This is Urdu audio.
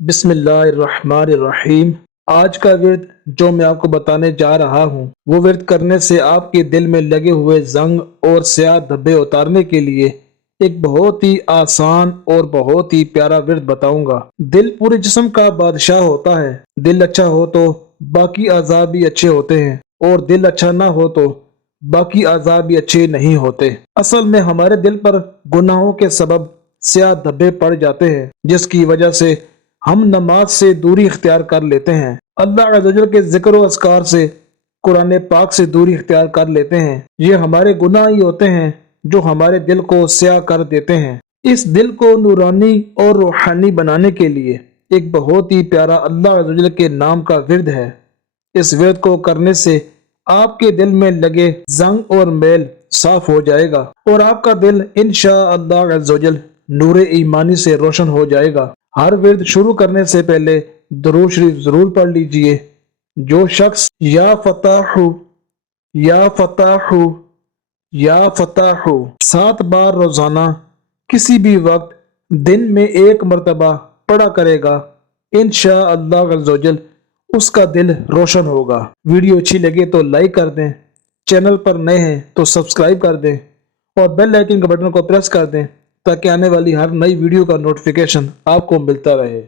بسم اللہ الرحمن الرحیم۔ آج کا ورد جو میں آپ کو بتانے جا رہا ہوں وہ ورد کرنے سے آپ کے دل میں لگے ہوئے زنگ اور سیاہ دھبے اتارنے کے لیے ایک بہت ہی آسان اور بہت ہی پیارا ورد بتاؤں گا۔ دل پورے جسم کا بادشاہ ہوتا ہے۔ دل اچھا ہو تو باقی اعضاء بھی اچھے ہوتے ہیں، اور دل اچھا نہ ہو تو باقی اعضاء بھی اچھے نہیں ہوتے۔ اصل میں ہمارے دل پر گناہوں کے سبب سیاہ دھبے پڑ جاتے ہیں، جس کی وجہ سے ہم نماز سے دوری اختیار کر لیتے ہیں، اللہ عز و جل کے ذکر و اذکار سے، قرآن پاک سے دوری اختیار کر لیتے ہیں۔ یہ ہمارے گناہ ہی ہوتے ہیں جو ہمارے دل کو سیاہ کر دیتے ہیں۔ اس دل کو نورانی اور روحانی بنانے کے لیے ایک بہت ہی پیارا اللہ عز و جل کے نام کا ورد ہے۔ اس ورد کو کرنے سے آپ کے دل میں لگے زنگ اور میل صاف ہو جائے گا، اور آپ کا دل انشاءاللہ عز و جل نور ایمانی سے روشن ہو جائے گا۔ ہر ورد شروع کرنے سے پہلے درود شریف ضرور پڑھ لیجئے۔ جو شخص یا فتاح یا فتاح یا فتاح 7 بار روزانہ کسی بھی وقت دن میں 1 مرتبہ پڑھا کرے گا، انشاءاللہ عز و جل اس کا دل روشن ہوگا۔ ویڈیو اچھی لگے تو لائک کر دیں، چینل پر نئے ہیں تو سبسکرائب کر دیں، اور بیل آئیکن کے بٹن کو پریس کر دیں تاکہ آنے والی ہر نئی ویڈیو کا نوٹیفیکیشن آپ کو ملتا رہے۔